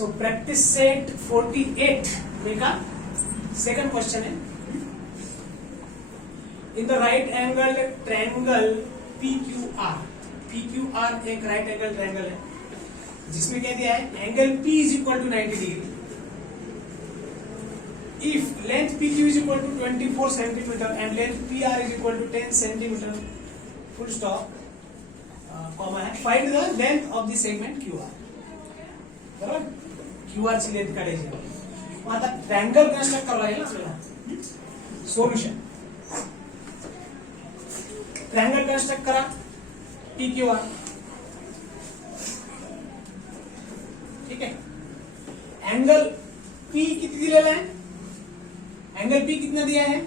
सो practice set 48 में का second question है, in the right angle triangle PQR, PQR एक राइट एंगल ट्रायंगल है जिसमें क्या दिया है, angle P is equal to 90 degree if length PQ is equal to 24 centimetre and length PR is equal to 10 centimetre, full stop, comma है, find the length of the segment QR। बराबर, QR से length काटेंगे, वहां तक triangle construct करवाएंगे ना पहला। Solution, triangle construct करा PQR, ठीक है। एंगल P कितनी ले रहे हैं, एंगल P कितना दिया है,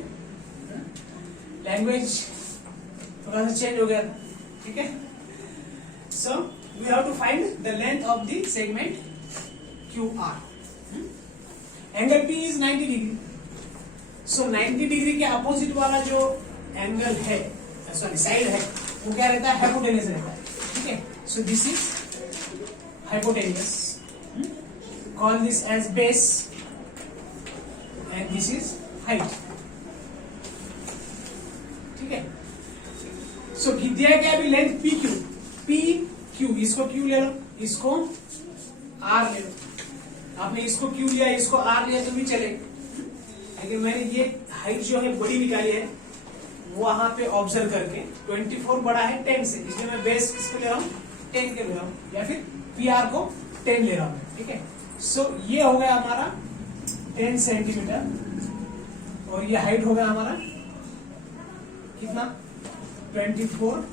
लैंग्वेज थोड़ा सा चेंज हो गया था, ठीक है। So we have to find the length of the segment QR। Angle P is 90 degree, so 90 degree के अपोजिट वाला जो एंगल है, सॉरी साइड है, वो क्या रहता है, हाइपोटेन्यूस रहता है, ठीक है। So this is hypotenuse, call this as base and this is height, ठीक है। सो दिया क्या अभी लेंथ PQ, इसको Q ले लो, इसको R ले लो, आपने इसको Q लिया, इसको R लिया तो भी चले, लेकिन मैंने ये हाइट जो है बड़ी निकाली है वहां पे ऑब्जर्व करके 24 बड़ा है 10 से, इसलिए मैं बेस किसको ले रहा हूँ, 10 के ले रहा हूँ, या फिर PR को 10 ले रहा हूँ, ठीक है। सो ये हो गया हमारा 10 सेंटीमीटर और ये हाइट हो गया हमारा कितना, 24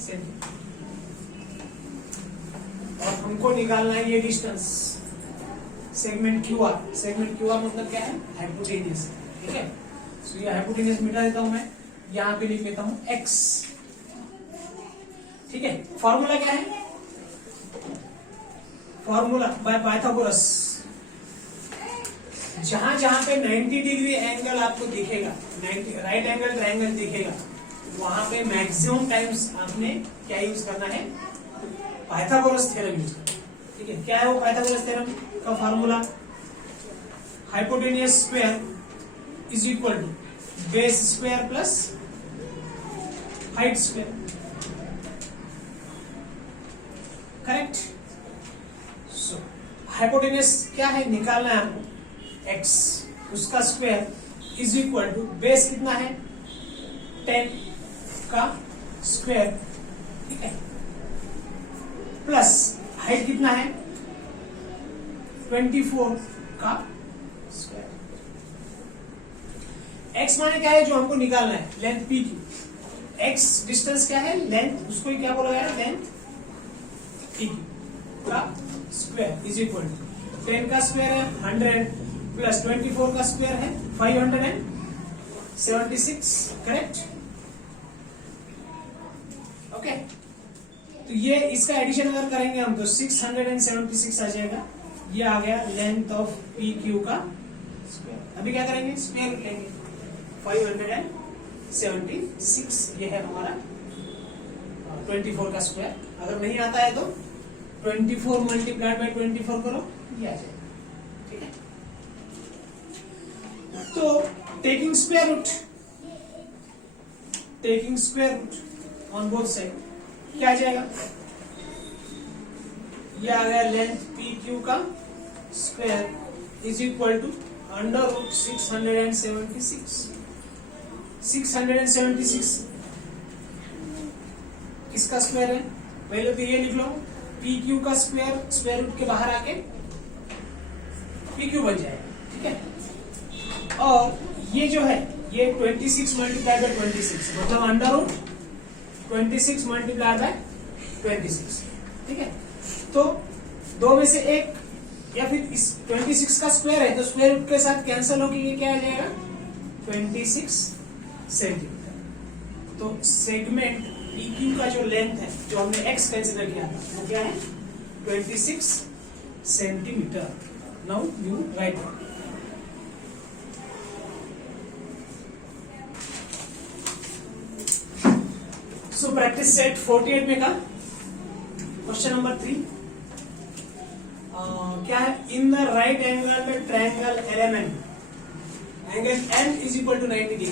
सेंटीमीटर, और हमको निकालना है ये distance segment QR। Segment QR मतलब क्या है, हाइपोटेन्यूस, ठीक है। सो ये हाइपोटेन्यूस मिटा देता हूं मैं, यहां पे लिख लेता हूं x, ठीक है। फॉर्मूला क्या है, फॉर्मूला बाय पाइथागोरस, जहां जहां पे 90 डिग्री एंगल आपको दिखेगा, 90 राइट एंगल ट्रायंगल दिखेगा, वहां पे मैक्सिमम टाइम्स आपने क्या यूज करना है, पाइथागोरस थ्योरम यूज करना, ठीक है। क्या है वो पाइथागोरस थ्योरम का formula, hypotenuse square is equal to base square plus height square, correct. So hypotenuse क्या है, निकालना है आपको x, उसका square is equal to base कितना है 10 का स्क्वायर, ठीक है, प्लस हाइट कितना है 24 का स्क्वायर। x माने क्या है, जो हमको निकालना है, लेंथ PQ, x डिस्टेंस क्या है, लेंथ, उसको ही क्या बोला गया है, लेंथ PQ का स्क्वायर इज इक्वल टू 10 का स्क्वायर है 100 प्लस 24 का स्क्वायर है 576, करेक्ट, ओके। तो ये इसका एडिशन अगर करेंगे हम तो 676 आ जाएगा, ये आ गया लेंथ ऑफ PQ का स्क्वायर। अभी क्या करेंगे, स्क्वायर रूट लेंगे, 576 ये है हमारा 24 का स्क्वायर। अगर नहीं आता है तो 24 मल्टीप्लाइड बाय 24 करो, ये आ जाएगा, ठीक है। तो taking square root on both side क्या आ जाएगा, ये आ गया लेंथ PQ का square is equal to under root 676 किसका स्क्वायर है, पहले तो ये लिख लो, PQ का स्क्वायर रूट के बाहर आके PQ बन जाएगा, ठीक है। और ये जो है ये 26 मल्टीप्लाई बाय 26 मतलब अंडर रूट 26 मल्टीप्लाई बाय 26, ठीक है। तो दो में से एक, या फिर इस 26 का स्क्वायर है तो स्क्वायर रूट के साथ कैंसिल होकर ये क्या आ जाएगा 26 सेंटीमीटर। तो सेगमेंट PQ का जो लेंथ है, जो हमने x कंसीडर किया था, वो क्या है 26 centimetre. Now you write, so practice set 48 में का क्वेश्चन नंबर 3, क्या है, in the right angle triangle LMN angle N is equal to 90 degree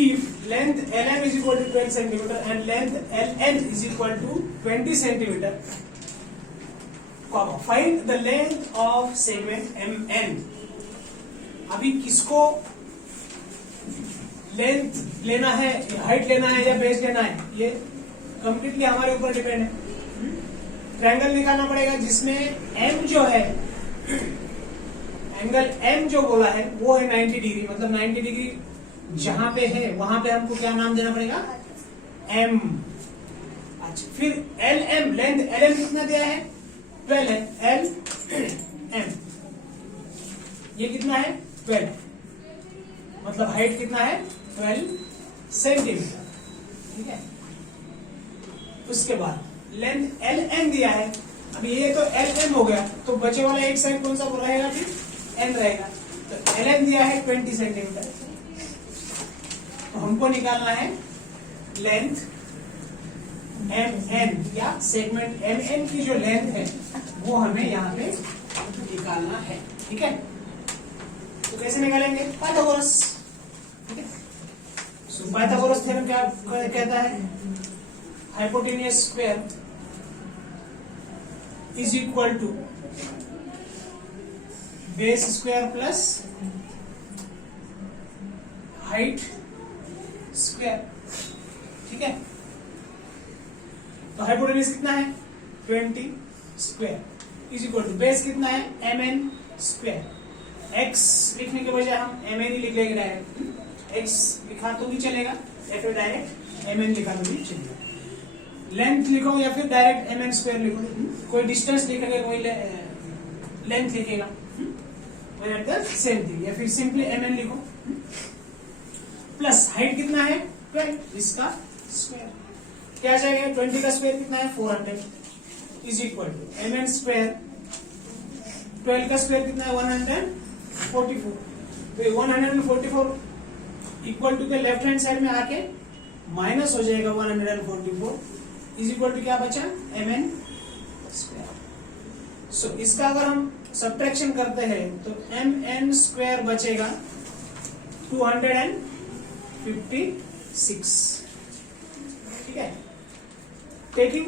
if length LM is equal to 12 centimetre and length LN is equal to 20 centimetre, find the length of segment MN। अभी किसको length लेना है, height लेना है या base लेना है, ये कंप्लीटली हमारे ऊपर डिपेंड है। ट्रायंगल निकालना पड़ेगा जिसमें M जो है, एंगल M जो बोला है वो है 90 डिग्री, मतलब 90 डिग्री जहां पे है वहां पे हमको क्या नाम देना पड़ेगा, M। अच्छा, फिर LM, लेंथ LM कितना दिया है, 12 है, LM ये कितना है, 12, मतलब हाइट कितना है, 12 सेंटीमीटर। ठीक है, उसके बाद लेंथ LN दिया है। अभी ये तो LM हो गया, तो बचे वाला एक साइड कौन सा रहेगा, फिर N रहेगा। तो LN दिया है 20 सेंटीमीटर, तो हमको निकालना है लेंथ MN या सेगमेंट MN की जो लेंथ है वो हमें यहाँ पे निकालना है। ठीक है, तो कैसे निकालेंगे, पाइथागोरस। ठीक है, सो पाइथागोरस थ्योरम क्या कहता है, hypotenuse square is equal to base square plus height square. ठीक है, तो हाइपोटेन्यूस कितना है, 20 square is equal to base कितना है, MN स्क्वायर। x लिखने के बजाय हम MN ही लिख लेंगे डायरेक्ट, x लिखा तो भी चलेगा या फिर डायरेक्ट MN लिखा तो भी चलेगा। लेंथ लिखो या फिर डायरेक्ट MN स्क्वायर लिखो, कोई डिस्टेंस लिखेगा कोई लेंथ लिखेगा, सेम थिंग, या फिर सिंपली MN लिखो। प्लस हाइट कितना है, 12, इसका स्क्वायर क्या आ जाएगा, 20 का स्क्वायर कितना है, 400 is equal to MN square, 12 का स्क्वायर कितना है, 144। तो 144 इक्वल टू के लेफ्ट हैंड साइड में आके माइनस हो जाएगा 144 इज इक्वल टू क्या बचा, MN स्क्वायर। सो इसका अगर हम सब्ट्रैक्शन करते हैं तो MN स्क्वायर बचेगा 256। ठीक है, taking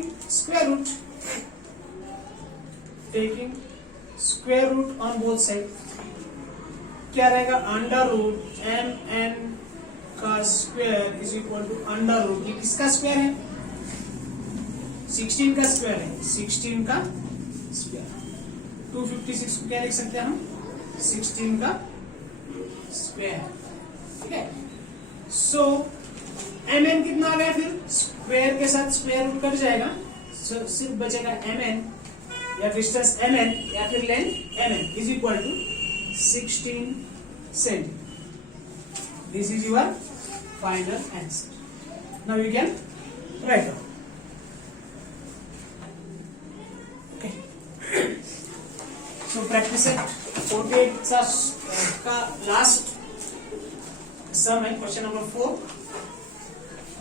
square root on both side क्या रहेगा, अंडर रूट MN का square is equal to under root, ये किसका स्क्वायर है, 16 का स्क्वायर है, 16 का स्क्वायर। 256 को क्या लिख सकते हैं हम, 16 का स्क्वायर। ठीक है, सो MN कितना आ गया, फिर स्क्वायर के साथ स्क्वायर रूट कट जाएगा, सिर्फ बचेगा MN या डिस्टेंस MN या फिर length MN is equal to 16 centimetre. This is your final answer. Now you can write down. So practice it 48 का लास्ट सम है, question number 4।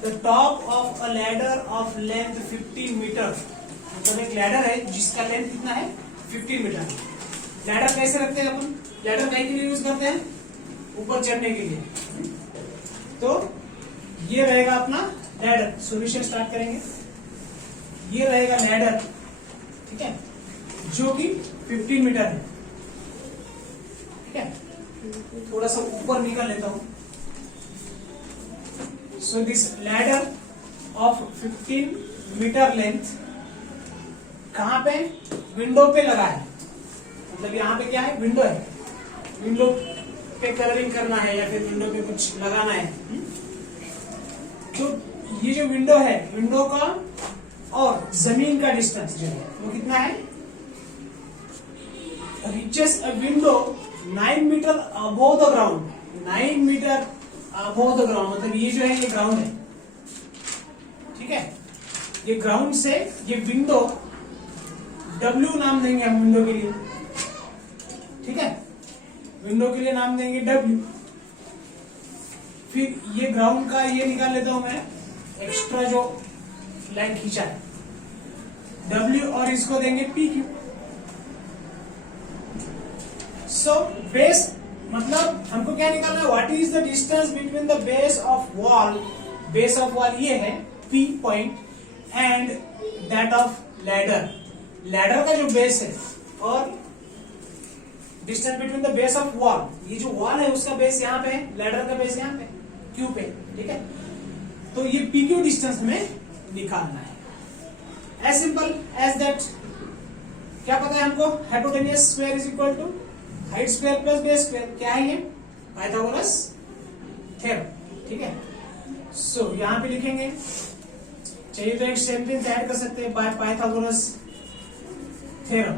The top of a ladder of length 15 metre, मतलब एक ladder है जिसका length कितना है, 15 metre. Ladder कैसे रखते हैं अपन, लैडर कहीं के लिए यूज करते हैं, ऊपर चढ़ने के लिए। तो ये रहेगा अपना लैडर, सॉल्यूशन स्टार्ट करेंगे। ये रहेगा लैडर, ठीक है, जो कि 15 मीटर है। ठीक है, थोड़ा सा ऊपर निकल लेता हूं। So this ladder of 15 metre length कहां पे, विंडो पे लगा है, मतलब यहाँ पे क्या है, विंडो है, विंडो पे कलरिंग करना है या फिर विंडो पे कुछ लगाना है। तो ये जो विंडो है, विंडो का और जमीन का डिस्टेंस जो है वो कितना है, reaches a window 9 metre above the ground, 9 metre above the ground, मतलब ये जो है ये ग्राउंड है। ठीक है, ये ग्राउंड से ये विंडो W नाम देंगे हम विंडो के लिए। ठीक है, विंडो के लिए नाम देंगे W। फिर ये ग्राउंड का ये निकाल लेता हूं मैं, एक्स्ट्रा जो लाइन खींचा है W, और इसको देंगे PQ। सो बेस मतलब हमको क्या निकालना है, what is the distance between the base of wall, base of wall ये है P point, and that of ladder, ladder का जो बेस है और distance between the base of wall, ये जो वॉल है उसका बेस यहाँ पे है, लैडर का बेस यहाँ पे Q पे, ठीक है। तो ये PQ डिस्टेंस हमें निकालना है, एज सिंपल एज दैट। क्या पता है हमको, hypotenuse square is equal to height square plus base square, क्या है ये, पाइथागोरस थ्योरम, ठीक है। सो यहां पे लिखेंगे, चाहिए तो एक सेंटेंस ऐड कर सकते हैं, बाय पाइथागोरस थ्योरम।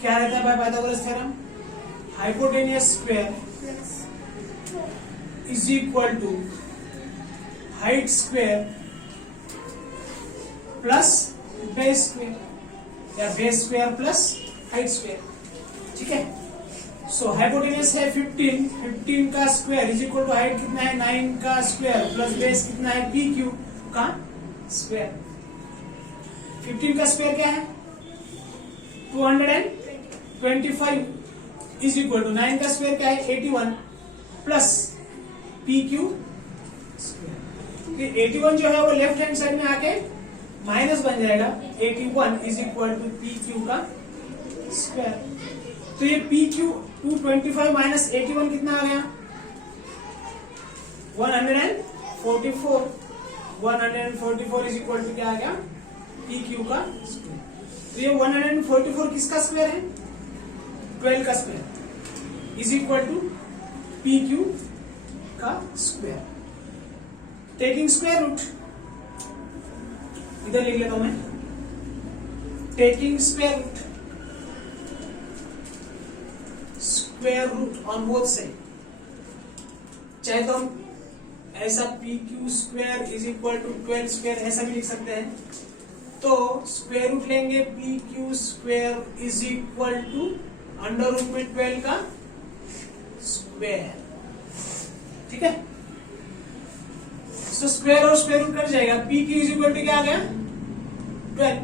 क्या रहता है by Pythagoras theorem, hypotenuse square is equal to height square plus base square, या base square plus height square, ठीक है। सो हाइपोटेन्यूस है 15, 15 का square is equal to height कितना है 9 का स्क्वायर प्लस बेस कितना है PQ का स्क्वायर। 15 का स्क्वायर क्या है 225 इज इक्वल टू 9 का स्क्वायर क्या है 81 प्लस PQ स्क्वायर। 81 जो है वो लेफ्ट हैंड साइड में आके माइनस बन जाएगा, 81 इज इक्वल टू PQ का स्क्वायर। तो ये PQ 225 माइनस 81 कितना आ गया 144, 144 इज इक्वल टू क्या आ गया PQ का स्क्वायर। तो ये 144 किसका स्क्वायर है 12 का square is equal to PQ का स्क्वायर। टेकिंग स्क्वायर रूट, इधर लिख लेता हूं मैं, taking square root, square root on both side, चाहे तो हम ऐसा PQ square is equal to 12 square ऐसा भी लिख सकते हैं। तो स्क्वायर रूट लेंगे PQ square is equal to under root में 12 का स्क्वायर, ठीक है। सो स्क्वायर और स्क्वायर रूट कट जाएगा, PQ इज इक्वल टू क्या आ गया 12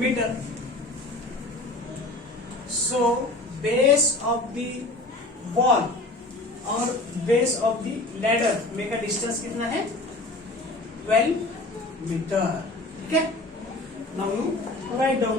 metre. So base of the wall और बेस ऑफ द लैडर में का डिस्टेंस कितना है 12 मीटर, ठीक है। Now you write down